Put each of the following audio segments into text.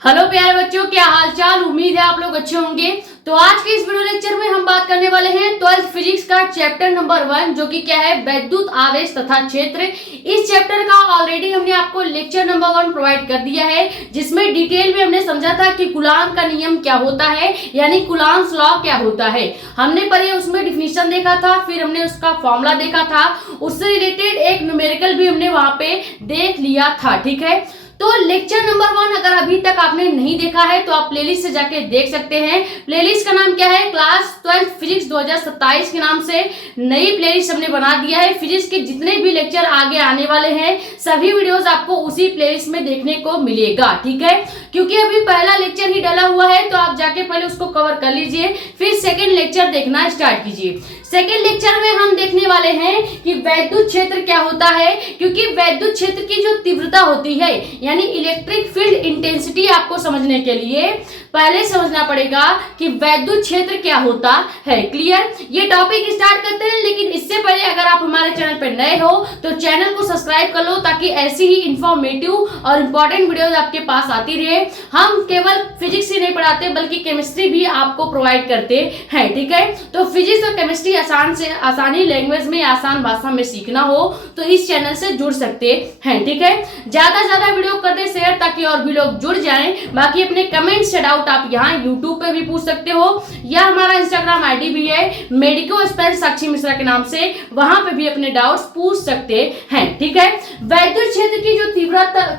Hello प्यारे बच्चों, क्या हाल चाल। उम्मीद है आप लोग अच्छे होंगे। तो आज के इस वीडियो लेक्चर में हम बात करने वाले हैं 12th फिजिक्स का चैप्टर नंबर 1, जो कि क्या है, वैद्युत आवेश तथा क्षेत्र। इस चैप्टर का ऑलरेडी हमने आपको लेक्चर नंबर 1 प्रोवाइड कर दिया है, जिसमें डिटेल में हमने समझा था कि कूलॉम का नियम क्या होता है, यानी कूलॉम्स लॉ क्या होता है। हमने पहले उसमें डिफिनीशन देखा था, फिर हमने उसका फॉर्मूला देखा था, उससे रिलेटेड एक न्यूमेरिकल भी हमने वहां पे देख लिया था। ठीक है, तो लेक्चर नंबर 1 अगर अभी तक आपने नहीं देखा है तो आप प्लेलिस्ट से जाके देख सकते हैं। प्लेलिस्ट का नाम क्या है, क्लास 12 फिजिक्स 2027 के नाम से नई प्लेलिस्ट हमने बना दिया है। फिजिक्स के जितने भी लेक्चर आगे आने वाले हैं सभी वीडियोस आपको उसी प्लेलिस्ट में देखने को मिलेगा। ठीक है, क्योंकि अभी पहला लेक्चर ही डला हुआ है तो आप जाके पहले उसको कवर कर लीजिए, फिर सेकेंड लेक्चर देखना स्टार्ट कीजिए। सेकेंड लेक्चर में हम देखने वाले हैं कि वैद्युत क्षेत्र क्या होता है, क्योंकि वैद्युत क्षेत्र की जो तीव्रता होती है यानी इलेक्ट्रिक फील्ड इंटेंसिटी, आपको समझने के लिए पहले समझना पड़ेगा कि वैद्युत क्षेत्र क्या होता है। क्लियर, ये टॉपिक स्टार्ट करते हैं, लेकिन इससे पहले अगर आप हमारे चैनल पर नए हो तो चैनल को सब्सक्राइब कर लो, ताकि ऐसी ही इंफॉर्मेटिव और इंपॉर्टेंट वीडियोस आपके पास आती रहे। हम केवल फिजिक्स ही नहीं पढ़ाते बल्कि केमिस्ट्री भी आपको प्रोवाइड करते हैं। ठीक है, तो फिजिक्स और केमिस्ट्री आसानी लैंग्वेज में, आसान भाषा में सीखना हो तो इस चैनल से जुड़ सकते हैं। ठीक है, ज्यादा से ज्यादा वीडियो कर दे शेयर, ताकि और भी लोग जुड़ जाएं। बाकी अपने कमेंट से डाउट आप यहाँ यूट्यूब पे भी पूछ सकते हो, या हमारा इंस्टाग्राम आईडी भी है मेडिको स्पेस साक्षी मिश्रा के नाम से, वहां पे भी अपने डाउट्स पूछ सकते हैं। ठीक है, वैद्युत क्षेत्र की जो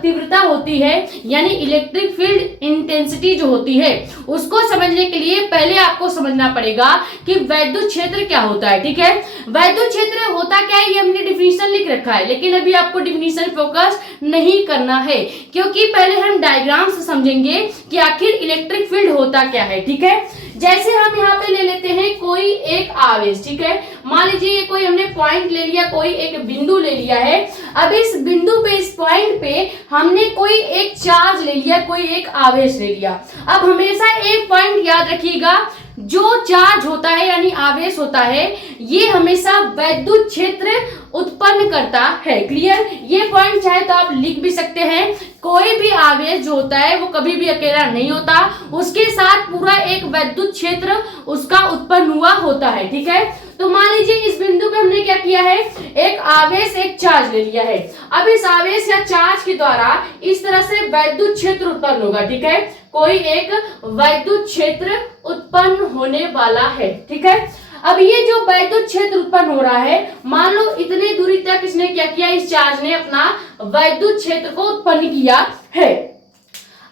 तीव्रता होती है यानी इलेक्ट्रिक फील्ड इंटेंसिटी जो होती है, उसको समझने के लिए पहले आपको समझना पड़ेगा कि वैद्युत क्षेत्र क्या होता है। ठीक है, वैद्युत क्षेत्र होता क्या है ये हमने डिफिनीशन लिख रखा है, लेकिन अभी आपको डिफिनीशन फोकस नहीं करना है, क्योंकि पहले हम डायग्राम से समझेंगे कि आखिर इलेक्ट्रिक फील्ड होता क्या है। ठीक है, जैसे हम यहाँ पे ले लेते हैं कोई एक आवेश। ठीक है, मान लीजिए ये कोई हमने पॉइंट ले लिया, कोई एक बिंदु ले लिया है। अब इस बिंदु पे, इस पॉइंट पे हमने कोई एक चार्ज ले लिया, कोई एक आवेश ले लिया। अब हमेशा एक पॉइंट याद रखिएगा, जो चार्ज होता है यानी आवेश होता है, ये हमेशा वैद्युत क्षेत्र उत्पन्न करता है। क्लियर, ये पॉइंट चाहे तो आप लिख भी सकते हैं। कोई भी आवेश जो होता है वो कभी भी अकेला नहीं होता, उसके साथ पूरा एक वैद्युत क्षेत्र उसका उत्पन्न हुआ होता है। ठीक है, तो मान लीजिए इस बिंदु पे हमने क्या किया है, एक आवेश, एक चार्ज ले लिया है। अब इस आवेश या चार्ज के द्वारा इस तरह से वैद्युत क्षेत्र उत्पन्न होगा। ठीक है, कोई एक वैद्युत क्षेत्र उत्पन्न होने वाला है। ठीक है, अब ये जो वैद्युत क्षेत्र उत्पन्न हो रहा है, मान लो इतने दूरी तक इसने क्या किया, इस चार्ज ने अपना वैद्युत क्षेत्र को उत्पन्न किया है।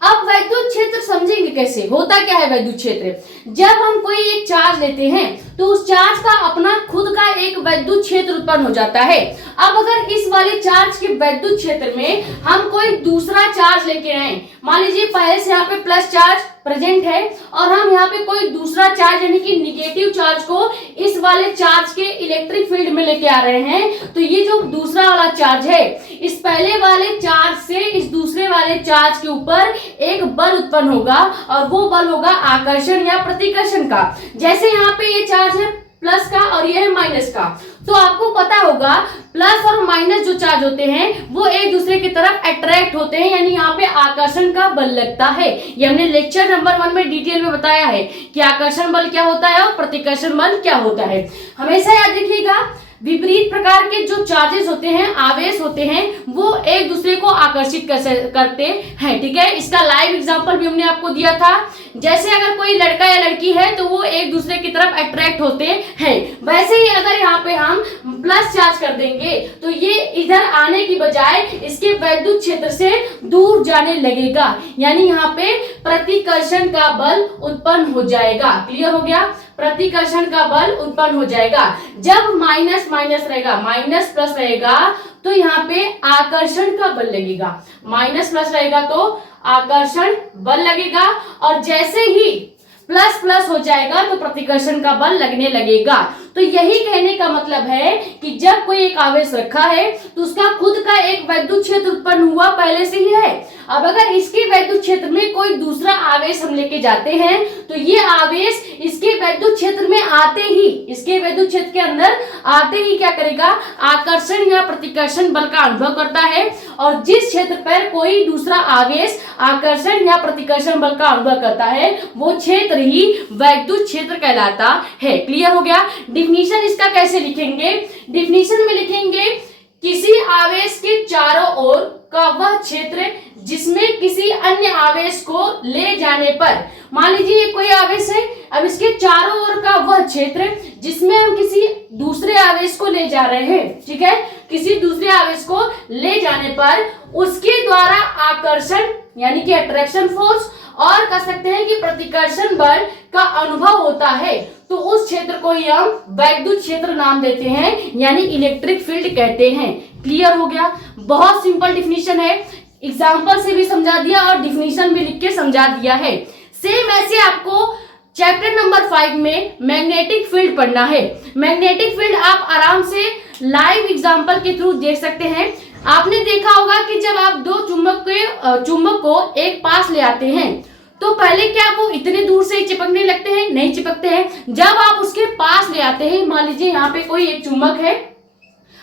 अब वैद्युत क्षेत्र समझेंगे कैसे, होता क्या है वैद्युत क्षेत्र। जब हम कोई एक चार्ज लेते हैं तो उस चार्ज का अपना खुद का एक वैद्युत क्षेत्र उत्पन्न हो जाता है। अब अगर इस वाले चार्ज के वैद्युत क्षेत्र में हम कोई दूसरा चार्ज लेके आए, मान लीजिए पहले से यहाँ पे प्लस चार्ज प्रेजेंट है और हम यहाँ पे कोई दूसरा चार्ज यानी कि निगेटिव चार्ज को इस वाले चार्ज के इलेक्ट्रिक फील्ड में लेके आ रहे हैं, तो ये जो दूसरा वाला चार्ज है, इस पहले वाले चार्ज से इस दूसरे वाले चार्ज के ऊपर एक बल उत्पन्न होगा, और वो बल होगा आकर्षण या प्रतिकर्षण का। जैसे यहाँ पे ये चार्ज है प्लस का और ये है माइनस का, तो आपको पता होगा प्लस और माइनस जो चार्ज होते हैं वो एक दूसरे की तरफ अट्रैक्ट होते हैं, यानी यहाँ पे आकर्षण का बल लगता है। ये हमने लेक्चर नंबर 1 में डिटेल में बताया है कि आकर्षण बल क्या होता है और प्रतिकर्षण बल क्या होता है। हमेशा याद रखिएगा, विपरीत प्रकार के जो चार्जेस होते हैं, आवेश होते हैं, वो एक दूसरे को आकर्षित करते हैं। ठीक है, इसका लाइव एग्जांपल भी हमने आपको दिया था। जैसे अगर कोई लड़का या लड़की है तो वो एक दूसरे की तरफ अट्रैक्ट होते हैं, वैसे ही अगर यहाँ पे हम प्लस चार्ज कर देंगे तो ये इधर आने की बजाय इसके वैद्युत क्षेत्र से दूर जाने लगेगा, यानी यहाँ पे प्रतिकर्षण का बल उत्पन्न हो जाएगा। क्लियर हो गया, प्रतिकर्षण का बल उत्पन्न हो जाएगा। जब माइनस माइनस रहेगा, माइनस प्लस रहेगा, तो यहाँ पे आकर्षण का बल लगेगा। माइनस प्लस रहेगा तो आकर्षण बल लगेगा, और जैसे ही प्लस प्लस हो जाएगा तो प्रतिकर्षण का बल लगने लगेगा। तो यही कहने का मतलब है कि जब कोई एक आवेश रखा है तो उसका खुद का एक वैद्युत क्षेत्र उत्पन्न हुआ पहले से ही है। अब अगर इसके वैद्युत क्षेत्र में कोई दूसरा आवेश हम लेके जाते हैं तो ये आवेश इसके वैद्युत क्षेत्र में आते ही, इसके वैद्युत क्षेत्र के अंदर आते ही क्या करेगा, आकर्षण या प्रतिकर्षण बल का अनुभव करता है। और जिस क्षेत्र पर कोई दूसरा आवेश आकर्षण या प्रतिकर्षण बल का अनुभव करता है वो क्षेत्र ही वैद्युत क्षेत्र कहलाता है। क्लियर हो गया। डिफिनीशन इसका कैसे लिखेंगे, डिफिनीशन में लिखेंगे किसी आवेश के चारों ओर का वह क्षेत्र जिसमें किसी अन्य आवेश को ले जाने पर, मान लीजिए ये कोई आवेश है, अब इसके चारों ओर का वह क्षेत्र जिसमें हम किसी दूसरे आवेश को ले जा रहे हैं, ठीक है, किसी दूसरे आवेश को ले जाने पर उसके द्वारा आकर्षण यानी कि अट्रैक्शन फोर्स और कह सकते हैं कि प्रतिकर्षण बल का अनुभव होता है, तो उस क्षेत्र को ही हम वैद्युत क्षेत्र नाम देते हैं, यानी इलेक्ट्रिक फील्ड कहते हैं। क्लियर हो गया। बहुत सिंपल डिफिनीशन है, एग्जांपल से भी समझा दिया और डिफिनीशन भी लिख के समझा दिया है। सेम ऐसे आपको चैप्टर नंबर 5 में मैग्नेटिक फील्ड पढ़ना है। मैग्नेटिक फील्ड आप आराम से लाइव एग्जांपल के थ्रू देख सकते हैं। आपने देखा होगा कि जब आप दो चुंबक को एक पास ले आते हैं तो पहले क्या वो इतने दूर से चिपकने लगते हैं, नहीं चिपकते हैं। जब आप उसके पास ले आते हैं, मान लीजिए यहाँ पे कोई एक चुंबक है,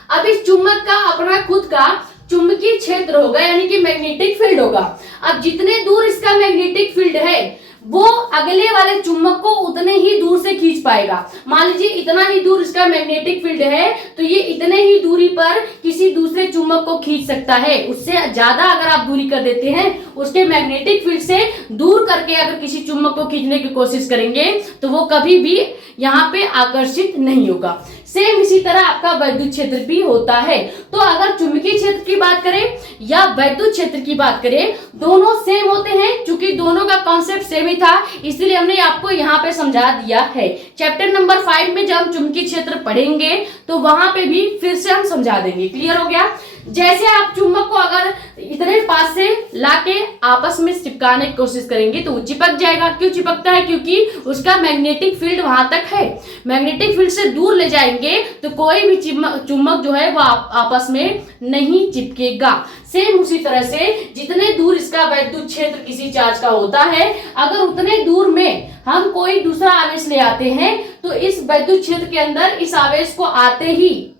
अब इस चुंबक का अपना खुद का चुंबकीय क्षेत्र होगा यानी कि मैग्नेटिक फील्ड होगा। अब जितने दूर इसका मैग्नेटिक फील्ड है वो अगले वाले चुंबक को उतने ही दूर से खींच पाएगा। मान लीजिए इतना ही दूर इसका मैग्नेटिक फील्ड है तो ये इतने ही दूरी पर किसी दूसरे चुंबक को खींच सकता है। उससे ज्यादा अगर आप दूरी कर देते हैं, उसके मैग्नेटिक फील्ड से दूर करके अगर किसी चुंबक को खींचने की कोशिश करेंगे तो वो कभी भी यहाँ पे आकर्षित नहीं होगा। सेम इसी तरह आपका वैद्युत क्षेत्र भी होता है। तो अगर चुंबकीय क्षेत्र की बात करें या वैद्युत क्षेत्र की बात करें, दोनों सेम होते हैं। चूंकि दोनों का कॉन्सेप्ट सेम ही था इसलिए हमने आपको यहाँ पे समझा दिया है। चैप्टर नंबर 5 में जब हम चुंबकीय क्षेत्र पढ़ेंगे तो वहां पे भी फिर से हम समझा देंगे। क्लियर हो गया। जैसे आप चुंबक को अगर इतने पास से लाके आपस में चिपकाने की कोशिश करेंगे तो वो चिपक जाएगा। क्यों चिपकता है? क्योंकि उसका मैग्नेटिक फील्ड वहां तक है। मैग्नेटिक फील्ड से दूर ले जाएंगे तो कोई भी चुंबक जो है वो आपस में नहीं चिपकेगा। सेम उसी तरह से जितने दूर इसका वैद्युत क्षेत्र किसी चार्ज का होता है, अगर उतने दूर में हम कोई दूसरा आवेश ले आते हैं तो इस वैद्युत क्षेत्र के अंदर इस आवेश को आते ही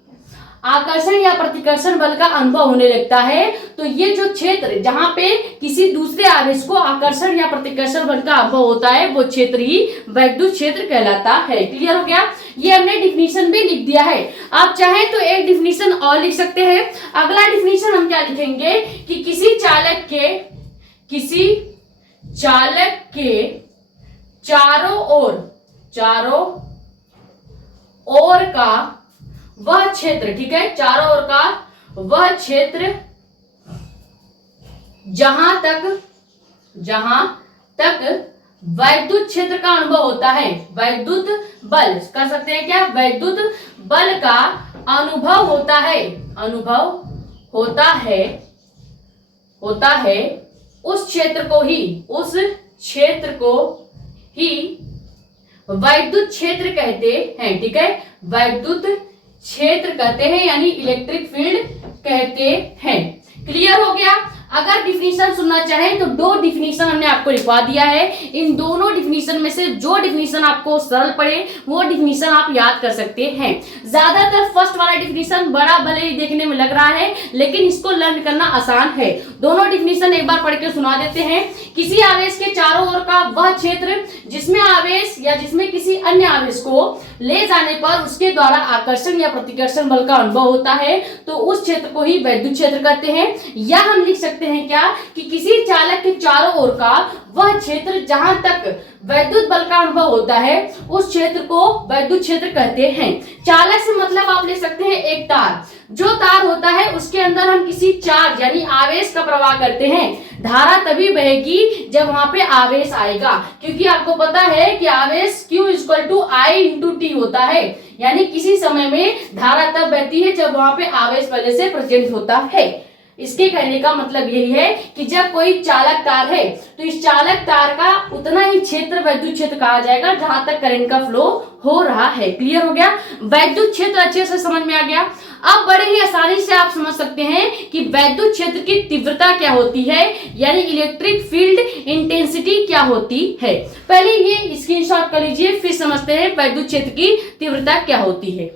आकर्षण या प्रतिकर्षण बल का अनुभव होने लगता है। तो ये जो क्षेत्र जहां पे किसी दूसरे आवेश को आकर्षण या प्रतिकर्षण बल का अनुभव होता है वो क्षेत्र ही वैद्युत क्षेत्र कहलाता है। क्लियर हो गया। ये हमने डिफिनीशन भी लिख दिया है। आप चाहें तो एक डिफिनीशन और लिख सकते हैं। अगला डिफिनीशन हम क्या लिखेंगे कि किसी चालक के चारों ओर का वह क्षेत्र, ठीक है, चारों ओर का वह क्षेत्र जहां तक वैद्युत क्षेत्र का अनुभव होता है, वैद्युत बल कर सकते हैं क्या, वैद्युत बल का अनुभव होता है उस क्षेत्र को ही वैद्युत क्षेत्र कहते हैं। ठीक है, वैद्युत क्षेत्र कहते हैं यानी इलेक्ट्रिक फील्ड कहते हैं। क्लियर हो गया। अगर डिफिनीशन सुनना चाहें तो दो डिफिनीशन हमने आपको लिखवा दिया है। इन दोनों डिफिनीशन में से जो डिफिनीशन आपको सरल पड़े वो डिफिनीशन आप याद कर सकते हैं। ज्यादातर फर्स्ट वाला डिफिनीशन बड़ा भले ही देखने में लग रहा है लेकिन इसको लर्न करना आसान है। दोनों डिफिनीशन एक बार पढ़ के सुना देते हैं। किसी आवेश के चारों ओर का वह क्षेत्र जिसमें आवेश या जिसमें किसी अन्य आवेश को ले जाने पर उसके द्वारा आकर्षण या प्रतिकर्षण बल का अनुभव होता है तो उस क्षेत्र को ही वैद्युत क्षेत्र कहते हैं। या हम लिख सकते हैं क्या कि किसी चालक के चारों ओर का वह क्षेत्र जहां तक वैद्युत बल का अनुभव होता है उस क्षेत्र को वैद्युत क्षेत्र कहते हैं। चालक से मतलब आप ले सकते हैं एक तार। जो तार होता है उसके अंदर हम किसी चार्ज यानी आवेश का प्रवाह करते हैं। धारा तभी बहेगी जब वहां पे आवेश आएगा, क्योंकि आपको पता है कि आवेश Q = I × T होता है। यानी किसी समय में धारा तब बहती है जब वहां पे आवेश पहले से प्रेजेंट होता है। इसके कहने का मतलब यही है कि जब कोई चालक तार है तो इस चालक तार का उतना ही क्षेत्र वैद्युत क्षेत्र कहा जाएगा जहां तक करंट का फ्लो हो रहा है। क्लियर हो गया? वैद्युत क्षेत्र अच्छे से समझ में आ गया। अब बड़े ही आसानी से आप समझ सकते हैं कि वैद्युत क्षेत्र की तीव्रता क्या होती है, यानी इलेक्ट्रिक फील्ड इंटेंसिटी क्या होती है। पहले ये स्क्रीनशॉट कर लीजिए, फिर समझते हैं वैद्युत क्षेत्र की तीव्रता क्या होती है।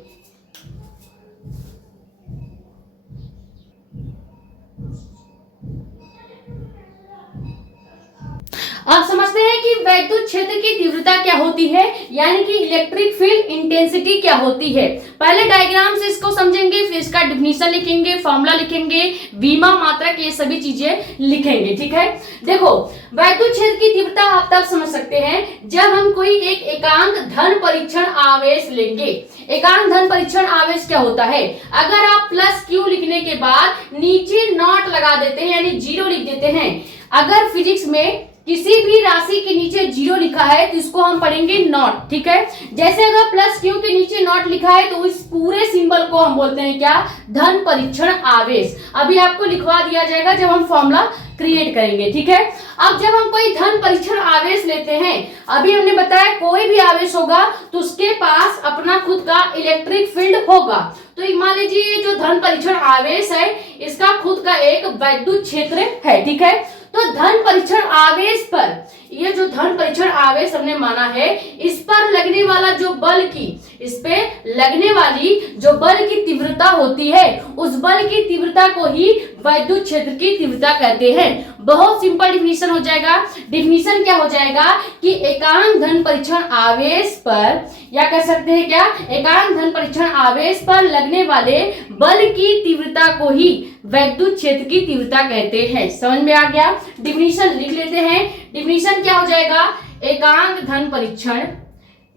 अब समझते हैं कि वैद्युत क्षेत्र की तीव्रता क्या होती है, यानी कि इलेक्ट्रिक फील्ड इंटेंसिटी क्या होती है। पहले डायग्राम से इसको समझेंगे, फिर इसका डिफिनीशन लिखेंगे, फॉर्मूला लिखेंगे, बीमा मात्रक, ये सभी चीजें लिखेंगे। ठीक है, देखो वैद्युत क्षेत्र की तीव्रता आप तब समझ सकते हैं जब हम कोई एक एकांक धन परीक्षण आवेश लेंगे। एकांक धन परीक्षण आवेश क्या होता है? अगर आप प्लस क्यू लिखने के बाद नीचे नॉट लगा देते हैं, यानी जीरो लिख देते हैं। अगर फिजिक्स में किसी भी राशि के नीचे जीरो लिखा है तो इसको हम पढ़ेंगे नॉट। ठीक है, जैसे अगर प्लस क्यू के नीचे नॉट लिखा है तो इस पूरे सिंबल को हम बोलते हैं क्या? धन परीक्षण आवेश। अभी आपको लिखवा दिया जाएगा जब हम फॉर्मूला क्रिएट करेंगे। ठीक है, अब जब हम कोई धन परीक्षण आवेश लेते हैं, अभी हमने बताया कोई भी आवेश होगा तो उसके पास अपना खुद का इलेक्ट्रिक फील्ड होगा। तो मान लीजिए ये जो धन परीक्षण आवेश है इसका खुद का एक वैद्युत क्षेत्र है। ठीक है, तो धन परीक्षण आवेश पर, ये जो धन परीक्षण आवेश हमने माना है, इस पर लगने वाला जो बल की, इस पे लगने वाली जो बल की तीव्रता होती है, उस बल की तीव्रता को ही वैद्युत क्षेत्र की तीव्रता कहते हैं। बहुत सिंपल डिफिनीशन हो जाएगा। डिफिनीशन क्या हो जाएगा कि एकांक धन परीक्षण आवेश पर, या कह सकते हैं क्या, एकांक धन परीक्षण आवेश पर लगने वाले बल की तीव्रता को ही वैद्युत क्षेत्र की तीव्रता कहते हैं। समझ में आ गया? डिफिनीशन लिख लेते हैं। डिफिनीशन क्या हो जाएगा? एकांक धन परीक्षण,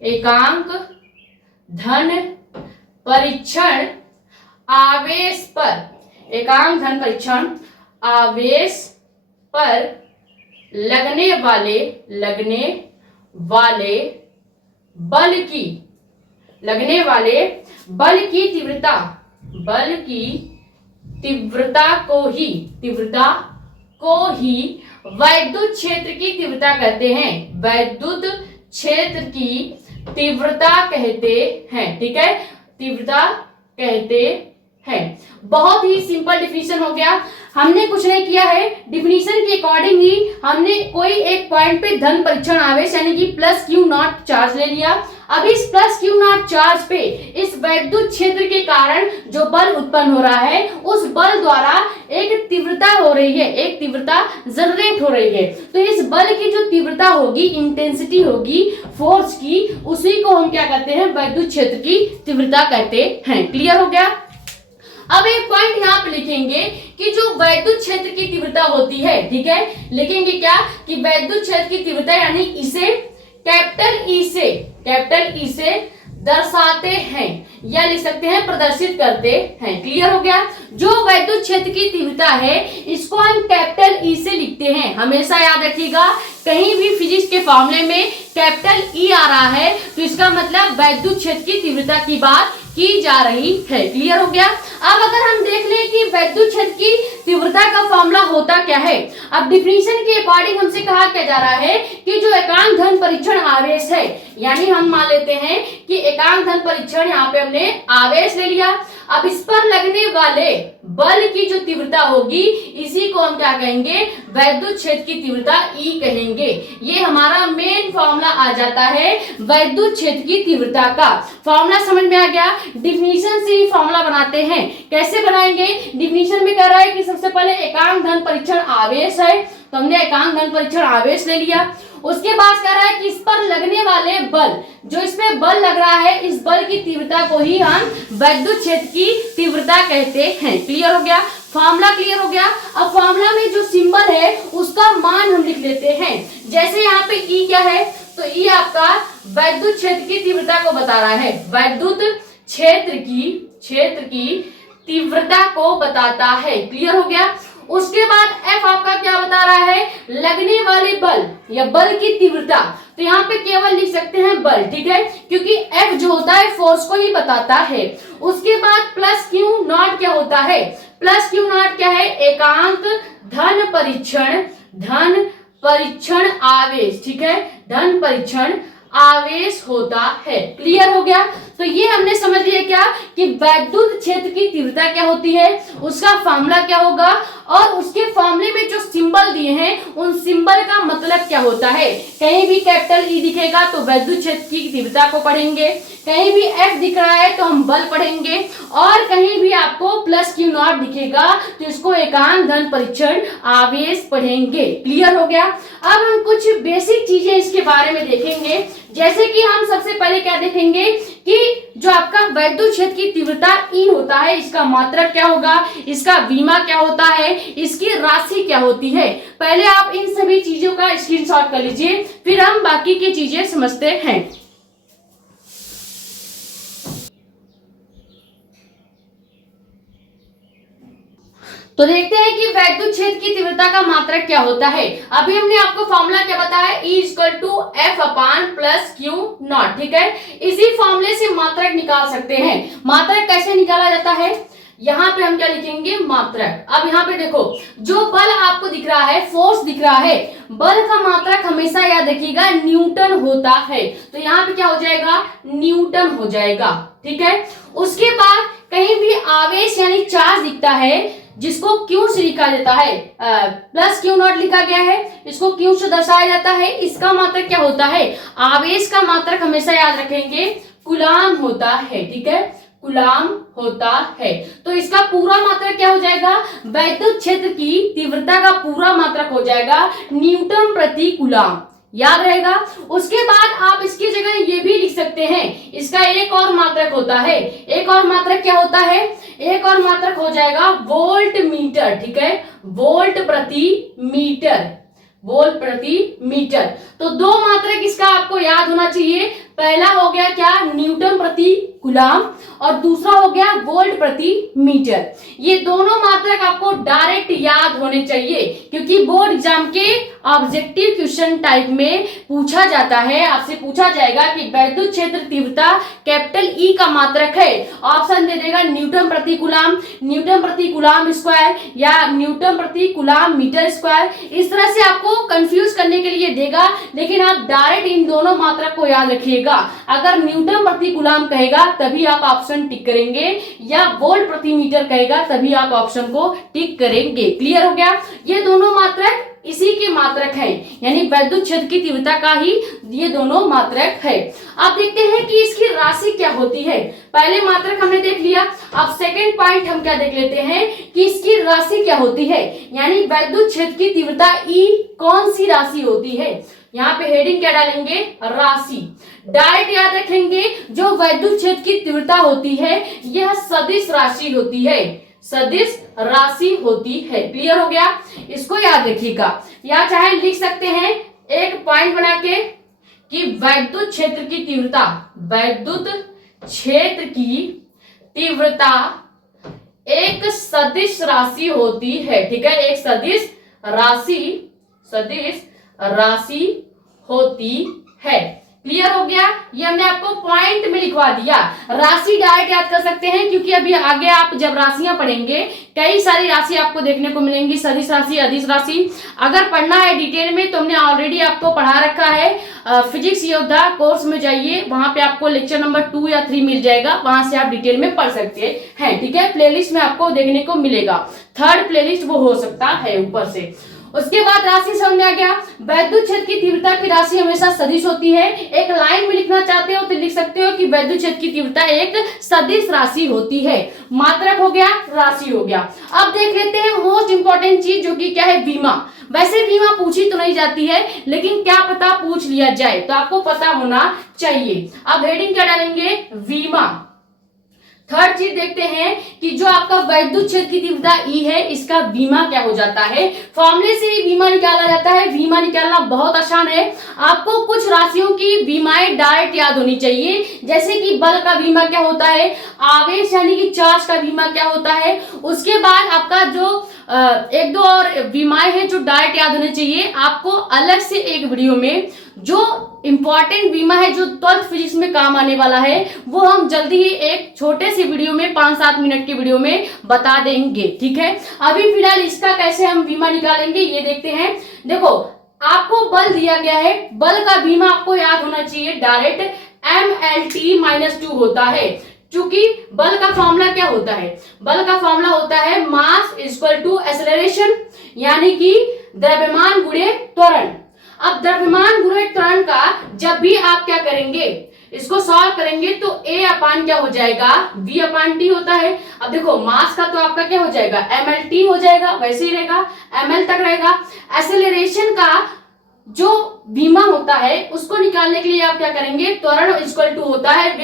एकांक धन परीक्षण आवेश पर, एकांक धन परीक्षण आवेश पर लगने वाले बल की, लगने वाले बल की तीव्रता, बल की तीव्रता को ही वैद्युत क्षेत्र की तीव्रता कहते हैं। वैद्युत क्षेत्र की तीव्रता कहते हैं। ठीक है, तीव्रता कहते हैं। बहुत ही सिंपल डिफिनीशन हो गया। हमने कुछ नहीं किया है, डिफिनीशन के अकॉर्डिंग ही हमने कोई एक पॉइंट पे धन परीक्षण आवेश यानी कि प्लस क्यू नॉट चार्ज ले लिया। अब इस प्लस क्यू नॉट चार्ज पे इस वैद्युत क्षेत्र के कारण जो बल उत्पन्न हो रहा है, उस बल द्वारा एक तीव्रता हो रही है, एक तीव्रता जनरेट हो रही है। तो इस बल की जो तीव्रता होगी, इंटेंसिटी होगी फोर्स की, उसी को हम क्या कहते हैं? वैद्युत क्षेत्र की तीव्रता कहते हैं। क्लियर हो गया? अब एक पॉइंट यहाँ पे लिखेंगे कि जो वैद्युत क्षेत्र की तीव्रता होती है, ठीक है, लिखेंगे क्या कि वैद्युत क्षेत्र की तीव्रता, यानी इसे कैपिटल ई से दर्शाते हैं या लिख सकते हैं प्रदर्शित करते हैं। क्लियर हो गया? जो वैद्युत क्षेत्र की तीव्रता है इसको हम कैपिटल ई से लिखते हैं। हमेशा याद रखिएगा, कहीं भी फिजिक्स के फॉर्मूले में कैपिटल ई आ रहा है तो इसका मतलब वैद्युत क्षेत्र की तीव्रता की बात की जा रही है। क्लियर हो गया? अब अगर हम देख लें कि वैद्युत क्षेत्र की तीव्रता का फॉर्मूला होता क्या है, अब डिफिनीशन के अकॉर्डिंग हमसे कहा क्या जा रहा है कि जो एकांक धन परीक्षण आवेश है, यानी हम मान लेते हैं कि एकांक धन परीक्षण, यहाँ पे हमने आवेश ले लिया। अब इस पर लगने वाले बल की जो तीव्रता होगी, इसी को हम क्या कहेंगे? वैद्युत क्षेत्र की तीव्रता ई कहेंगे। ये हमारा मेन फॉर्मूला आ जाता है वैद्युत क्षेत्र की तीव्रता का। फॉर्मूला समझ में आ गया? डिफिनीशन से ही फॉर्मूला बनाते हैं। कैसे बनाएंगे? डिफिनीशन में कह रहा है कि सबसे पहले एकांक धन परीक्षण आवेश है, तो हमने एकांक धन परीक्षण आवेश ले लिया। उसके बाद कह रहा है कि इस पर लगने वाले बल, जो इसमें बल लग रहा है, इस बल की तीव्रता को ही हम वैद्युत क्षेत्र की तीव्रता कहते हैं। क्लियर हो गया? फॉर्मूला क्लियर हो गया? अब फॉर्मूला में जो सिंबल है उसका मान हम लिख लेते हैं। जैसे यहाँ पे ई क्या है, तो ई आपका वैद्युत क्षेत्र की तीव्रता को बता रहा है, वैद्युत क्षेत्र की तीव्रता को बताता है। क्लियर हो गया? उसके बाद F आपका क्या बता रहा है? लगने वाले बल या बल की तीव्रता। तो यहाँ पे केवल लिख सकते हैं बल, ठीक है, क्योंकि F जो होता है फोर्स को ही बताता है। उसके बाद प्लस क्यू नॉट क्या होता है? प्लस क्यू नॉट क्या है, एकांक धन परीक्षण आवेश, ठीक है, धन परीक्षण आवेश होता है। क्लियर हो गया। तो ये हमने समझ लिया क्या कि वैद्युत क्षेत्र की तीव्रता क्या होती है, उसका फॉर्मूला क्या होगा, और उसके फॉर्मूले में जो सिंबल दिए हैं उन सिंबल का मतलब क्या होता है। कहीं भी कैपिटल ई दिखेगा तो वैद्युत क्षेत्र की तीव्रता को पढ़ेंगे, कहीं भी एफ दिख रहा है तो हम बल पढ़ेंगे, और कहीं भी आपको प्लस क्यू नॉट दिखेगा तो इसको एकांक धन परीक्षण आवेश पढ़ेंगे। क्लियर हो गया। अब हम कुछ बेसिक चीजें इसके बारे में देखेंगे, जैसे कि हम सबसे पहले क्या देखेंगे कि जो आपका वैद्युत क्षेत्र की तीव्रता ई होता है, इसका मात्रक क्या होगा, इसका बीमा क्या होता है, इसकी राशि क्या होती है। पहले आप इन सभी चीजों का स्क्रीनशॉट कर लीजिए, फिर हम बाकी की चीजें समझते हैं। तो देखते हैं कि वैद्युत क्षेत्र की तीव्रता का मात्रक क्या होता है। अभी हमने आपको फॉर्मूला क्या बताया, E = F upon plus Q not, ठीक है। इसी फॉर्मूले से मात्रक निकाल सकते हैं। मात्रक कैसे निकाला जाता है, यहाँ पे हम क्या लिखेंगे, मात्रक। अब यहाँ पे देखो, जो बल आपको दिख रहा है, फोर्स दिख रहा है, बल का मात्रक हमेशा याद रखिएगा न्यूटन होता है। तो यहाँ पे क्या हो जाएगा, न्यूटन हो जाएगा, ठीक है। उसके बाद कहीं भी आवेश यानी चार्ज दिखता है, जिसको क्यू से लिखा जाता है, प्लस क्यू नॉट लिखा गया है, इसको क्यू से दर्शाया जाता है। इसका मात्रक क्या होता है, आवेश का मात्रक हमेशा याद रखेंगे कूलाम होता है, ठीक है, कूलाम होता है। तो इसका पूरा मात्रक क्या हो जाएगा, वैद्युत क्षेत्र की तीव्रता का पूरा मात्रक हो जाएगा न्यूटन प्रति कूलाम, याद रहेगा। उसके बाद आप इसकी जगह ये भी लिख सकते हैं, इसका एक और मात्रक होता है। एक और मात्रक क्या होता है, एक और मात्रक हो जाएगा वोल्ट मीटर, ठीक है, वोल्ट प्रति मीटर, वोल्ट प्रति मीटर। तो दो मात्रक इसका आपको याद होना चाहिए। पहला हो गया क्या, न्यूटन प्रति कूलाम, और दूसरा हो गया वोल्ट प्रति मीटर। ये दोनों मात्रक आपको डायरेक्ट याद होने चाहिए, क्योंकि बोर्ड एग्जाम के ऑब्जेक्टिव क्वेश्चन टाइप में पूछा जाता है, आपसे पूछा जाएगा कि वैद्युत क्षेत्र तीव्रता कैपिटल ई का मात्रक है, ऑप्शन दे देगा न्यूटन प्रति कूलाम, न्यूटन प्रति कूलाम स्क्वायर, या न्यूटन प्रति कूलाम मीटर स्क्वायर। इस तरह से आपको कंफ्यूज करने के लिए देगा, लेकिन आप डायरेक्ट इन दोनों मात्रक को याद रखिएगा। अगर न्यूटन प्रति कूलाम कहेगा तभी आप ऑप्शन टिक करेंगे, या वोल्ट प्रति मीटर कहेगा तभी आप ऑप्शन को टिक करेंगे। क्लियर हो गया। ये दोनों मात्रक इसी के मात्रक है, यानी वैद्युत क्षेत्र की तीव्रता का ही ये दोनों मात्रक है। अब देखते हैं कि इसकी राशि क्या होती है। पहले मात्रक हमने देख लिया, अब सेकंड पॉइंट हम क्या देख लेते हैं कि इसकी राशि क्या होती है, यानी वैद्युत क्षेत्र की तीव्रता ई कौन सी राशि होती है। यहाँ पे हेडिंग क्या डालेंगे, राशि। डायरेक्ट याद रखेंगे, जो वैद्युत क्षेत्र की तीव्रता होती है यह सदिश राशि होती है, सदिश राशि होती है। क्लियर हो गया, इसको याद रखिएगा, या चाहे लिख सकते हैं एक पॉइंट बना के कि वैद्युत क्षेत्र की तीव्रता, वैद्युत क्षेत्र की तीव्रता एक सदिश राशि होती है, ठीक है, एक सदिश राशि होती है। क्लियर हो गया। ये हमने आपको पॉइंट में लिखवा दिया। राशि डायरेक्ट याद कर सकते हैं, क्योंकि अभी आगे आप जब राशियां पढ़ेंगे कई सारी राशि आपको देखने को मिलेंगी, सदिश राशि, अदिश राशि। अगर पढ़ना है डिटेल में तो हमने ऑलरेडी आपको पढ़ा रखा है, फिजिक्स योद्धा कोर्स में जाइए, वहां पे आपको लेक्चर नंबर 2 या 3 मिल जाएगा, वहां से आप डिटेल में पढ़ सकते हैं, ठीक है। प्लेलिस्ट में आपको देखने को मिलेगा, 3rd प्लेलिस्ट वो हो सकता है ऊपर से। उसके बाद राशि समझ में आ गया। वैद्युत क्षेत्र की तीव्रता की राशि हमेशा सदिश होती है। एक लाइन में लिखना चाहते हो तो लिख सकते हो कि वैद्युत क्षेत्र की तीव्रता एक सदिश राशि होती है। मात्रक हो गया, राशि हो गया। अब देख लेते हैं मोस्ट इंपॉर्टेंट चीज, जो कि क्या है, बीमा। वैसे बीमा पूछी तो नहीं जाती है, लेकिन क्या पता पूछ लिया जाए, तो आपको पता होना चाहिए। अब हेडिंग क्या डालेंगे, बीमा। 3rd चीज देखते हैं कि जो आपका वैद्युत क्षेत्र की तीव्रता ई है, इसका बीमा क्या हो जाता है। फॉर्मूले से ही बीमा निकाला जाता है। बीमा निकालना बहुत आसान है। आपको कुछ राशियों की बीमाएं डायरेक्ट याद होनी चाहिए, जैसे कि बल का बीमा क्या होता है, आवेश यानी कि चार्ज का बीमा क्या होता है। उसके बाद आपका जो एक दो और बीमाएं हैं जो डायरेक्ट याद होने चाहिए। आपको अलग से एक वीडियो में जो इंपॉर्टेंट बीमा है जो 12th फिजिक्स में काम आने वाला है वो हम जल्दी ही एक छोटे से वीडियो में 5-7 मिनट के वीडियो में बता देंगे, ठीक है। अभी फिलहाल इसका कैसे हम बीमा निकालेंगे ये देखते हैं। देखो आपको बल दिया गया है, बल का बीमा आपको याद होना चाहिए, डायरेक्ट MLT-2 होता है। चूंकि बल का फॉर्मूला क्या होता है, बल का फॉर्मूला होता है मास इक्वल टू एक्सेलरेशन, यानी कि द्रव्यमान गुणे त्वरण। अब द्रव्यमान गुणे त्वरण का जब भी आप क्या करेंगे, इसको सॉल्व करेंगे तो A अपान क्या हो जाएगा, V अपान T होता है। अब देखो मास का तो आपका क्या हो जाएगा, MLT हो जाएगा, वैसे ही रहेगा, ML तक रहेगा। एक्सेलरेशन का जो बीमा होता है उसको निकालने के लिए आप क्या करेंगे, त्वरण इक्वल टू होता है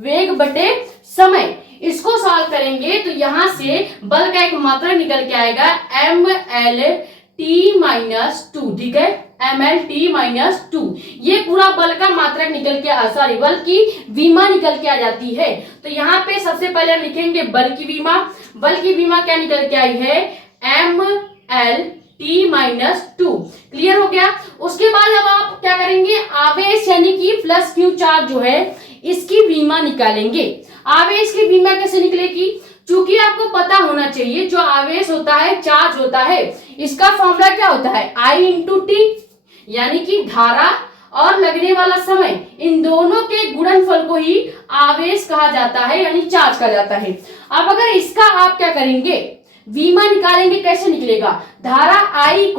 वेग बटे समय। इसको सॉल्व करेंगे तो यहां से बल का एक मात्रा निकल के आएगा MLT-2, ठीक है, MLT-2। ये पूरा बल का मात्रक निकल के बल की बीमा निकल के आ जाती है। तो यहाँ पे सबसे पहले हम लिखेंगे बल की बीमा। बल की बीमा क्या निकल के आई है, MLT-2। क्लियर हो गया। उसके बाद अब आप क्या करेंगे, आवेश यानी कि प्लस क्यू चार्ज जो है इसकी बीमा निकालेंगे। आवेश की बीमा कैसे निकलेगी, चूंकि आपको पता होना चाहिए जो आवेश होता है, चार्ज होता है, इसका फॉर्मूला क्या होता है, I इंटू टी, यानी कि धारा और लगने वाला समय, इन दोनों के गुणनफल को ही आवेश कहा जाता है, यानी चार्ज कहा जाता है। अब अगर इसका आप क्या करेंगे, बीमा निकालेंगे, कैसे निकलेगा, धारा I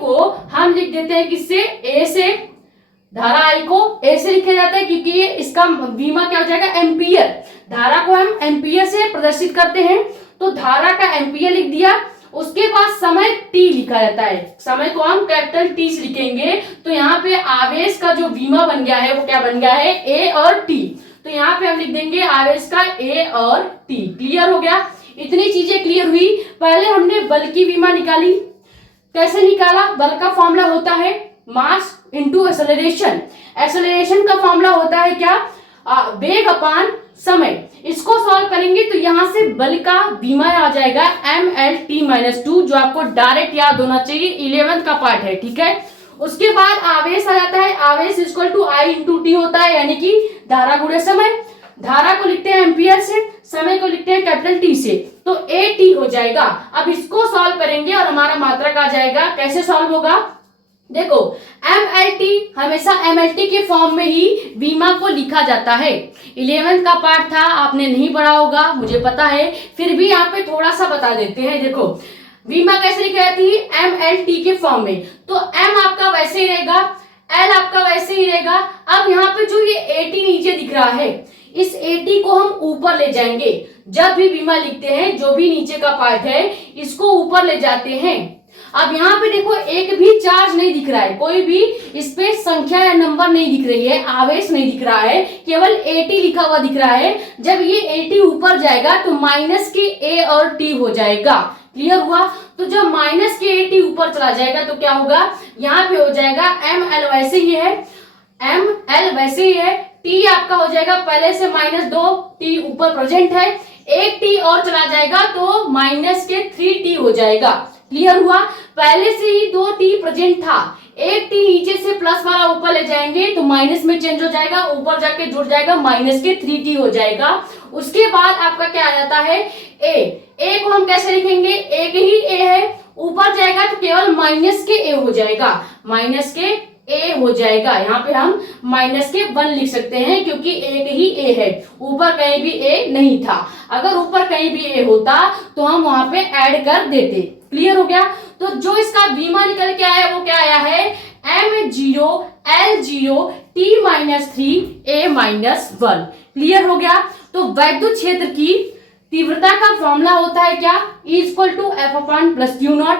को हम लिख देते हैं किससे, A से। धारा I को A से लिखा जाता है क्योंकि ये इसका बीमा क्या हो जाएगा, एम्पियर। धारा को हम एम्पियर से प्रदर्शित करते हैं, तो धारा का एम्पियर लिख दिया। उसके बाद समय T लिखा जाता है, समय को हम कैपिटल T से लिखेंगे। तो यहाँ पे आवेश का जो बीमा बन गया है वो क्या बन गया है, A और T। तो यहाँ पे हम लिख देंगे आवेश का A और T। क्लियर हो गया, इतनी चीजें क्लियर हुई। पहले हमने बल की बीमा निकाली, कैसे निकाला, बल का फॉर्मूला होता है मास इंटू एक्सेलरेशन। एक्सेलरेशन का फॉर्मूला होता है क्या, वेग अपान समय। इसको सॉल्व करेंगे तो यहां से बल का बीमा आ जाएगा MLT-2, जो आपको डायरेक्ट याद होना चाहिए, 11th का पार्ट है, ठीक है। उसके बाद आवेश आ जाता है, आवेश equal to I into T होता है, यानी कि धारा गुणे समय। धारा को लिखते हैं एम्पियर से, समय को लिखते हैं कैपिटल T से, तो AT हो जाएगा। अब इसको सॉल्व करेंगे और हमारा मात्रक आ जाएगा। कैसे सॉल्व होगा, देखो MLT हमेशा MLT के फॉर्म में ही बीमा को लिखा जाता है। 11th का पार्ट था, आपने नहीं पढ़ा होगा मुझे पता है, फिर भी यहाँ पे थोड़ा सा बता देते हैं। देखो बीमा कैसे लिखी जाती है, MLT के फॉर्म में, तो M आपका वैसे ही रहेगा, L आपका वैसे ही रहेगा। अब यहाँ पे जो ये AT नीचे दिख रहा है, इस AT को हम ऊपर ले जाएंगे। जब भी बीमा लिखते हैं, जो भी नीचे का पार्ट है इसको ऊपर ले जाते हैं। अब यहाँ पे देखो एक भी चार्ज नहीं दिख रहा है, कोई भी इस पे संख्या या नंबर नहीं दिख रही है, आवेश नहीं दिख रहा है, केवल AT लिखा हुआ दिख रहा है। जब ये AT ऊपर जाएगा तो माइनस के A और T हो जाएगा। क्लियर हुआ, तो जब माइनस के AT ऊपर चला जाएगा तो क्या होगा, यहाँ पे हो जाएगा ML वैसे ही है, ML वैसे ही है, T आपका हो जाएगा पहले से -2, T ऊपर प्रेजेंट है, एक T और चला जाएगा तो माइनस के 3T हो जाएगा। क्लियर हुआ, पहले से ही 2T प्रेजेंट था, एक T नीचे से प्लस वाला ऊपर ले जाएंगे तो माइनस में चेंज हो जाएगा, ऊपर जाके जुड़ जाएगा, माइनस के 3T हो जाएगा। उसके बाद आपका क्या आ जाता है, A को हम कैसे लिखेंगे, एक ही A है, ऊपर जाएगा तो केवल माइनस के A हो जाएगा, माइनस के A हो जाएगा। यहाँ पे हम माइनस के 1 लिख सकते हैं क्योंकि एक ही A है, ऊपर कहीं भी A नहीं था। अगर ऊपर कहीं भी A होता तो हम वहां पे ऐड कर देते। क्लियर हो गया, तो जो इसका बीमा निकल के आया वो क्या आया है, M0L0T-3A-1। क्लियर हो गया, तो वैद्युत क्षेत्र की तीव्रता का फॉर्मूला होता है क्या, E=F/Q0।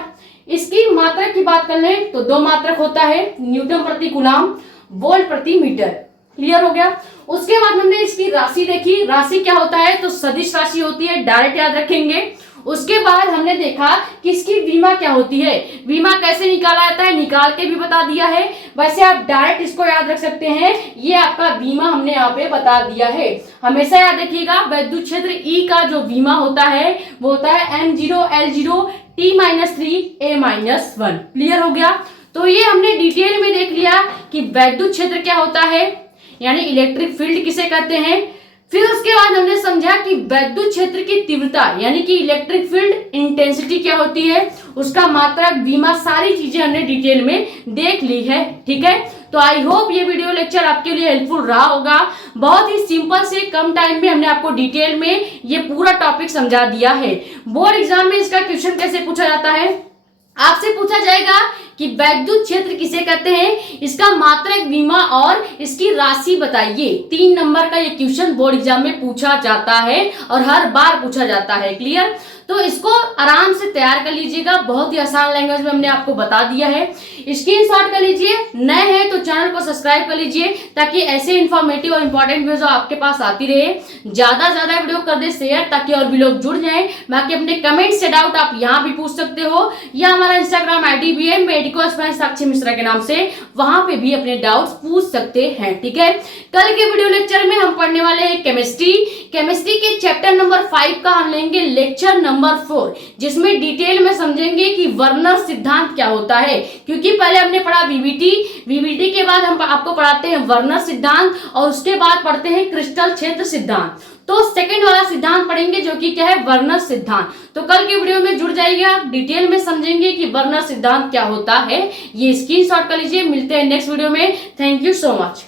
इसकी मात्रक की बात कर लें तो 2 मात्रक होता है, न्यूटन प्रति कूलम, वोल्ट प्रति मीटर। क्लियर हो गया। उसके बाद हमने इसकी राशि देखी, राशि क्या होता है तो सदिश राशि होती है, डायरेक्ट याद रखेंगे। उसके बाद हमने देखा कि इसकी बीमा क्या होती है, बीमा कैसे निकाला जाता है, निकाल के भी बता दिया है। वैसे आप डायरेक्ट इसको याद रख सकते हैं, ये आपका बीमा हमने यहाँ पे बता दिया है। हमेशा याद रखिएगा वैद्युत क्षेत्र E का जो बीमा होता है वो होता है M0L0T-3A-1। क्लियर हो गया, तो ये हमने डिटेल में देख लिया कि वैद्युत क्षेत्र क्या होता है, यानी इलेक्ट्रिक फील्ड किसे कहते हैं। फिर उसके बाद हमने समझा कि वैद्युत क्षेत्र की तीव्रता यानी कि इलेक्ट्रिक फील्ड इंटेंसिटी क्या होती है, उसका मात्रक, बीमा, सारी चीजें हमने डिटेल में देख ली है। ठीक है, तो आई होप ये वीडियो लेक्चर आपके लिए हेल्पफुल रहा होगा। बहुत ही सिंपल से कम टाइम में हमने आपको डिटेल में ये पूरा टॉपिक समझा दिया है। बोर्ड एग्जाम में इसका क्वेश्चन कैसे पूछा जाता है, आपसे पूछा जाएगा कि वैद्युत क्षेत्र किसे कहते हैं, इसका मात्रक, बीमा और इसकी राशि बताइए। 3 नंबर का ये क्वेश्चन बोर्ड एग्जाम में पूछा जाता है और हर बार पूछा जाता है। क्लियर, तो इसको आराम से तैयार कर लीजिएगा, बहुत ही आसान लैंग्वेज में हमने आपको बता दिया है। स्क्रीनशॉट कर लीजिए, नए हैं तो चैनल को सब्सक्राइब कर लीजिए ताकि ऐसे इंफॉर्मेटिव और इंपॉर्टेंट वीडियो आपके पास आती रहे। ज्यादा से ज्यादा वीडियो कर दे शेयर ताकि और भी लोग जुड़ जाएं। बाकी अपने कमेंट से डाउट आप यहाँ भी पूछ सकते हो या हमारा इंस्टाग्राम ID भी है मेडिको एस्पिरेंट साक्षी मिश्रा के नाम से, वहां पे भी अपने डाउट्स पूछ सकते हैं। ठीक है, कल के वीडियो लेक्चर में हम पढ़ने वाले हैं केमिस्ट्री के चैप्टर नंबर 5 का हम लेंगे लेक्चर नंबर 4, जिसमें डिटेल में समझेंगे कि वर्नर सिद्धांत क्या होता है। क्योंकि पहले हमने पढ़ा VBT के बाद हम आपको पढ़ाते हैं वर्नर सिद्धांत और उसके बाद पढ़ते हैं क्रिस्टल क्षेत्र सिद्धांत। तो सेकंड वाला सिद्धांत पढ़ेंगे जो कि क्या है, वर्नर सिद्धांत। तो कल के वीडियो में जुड़ जाइएगा, डिटेल में समझेंगे कि वर्नर सिद्धांत क्या होता है। ये स्क्रीनशॉट कर लीजिए, मिलते हैं नेक्स्ट वीडियो में। Thank you so much.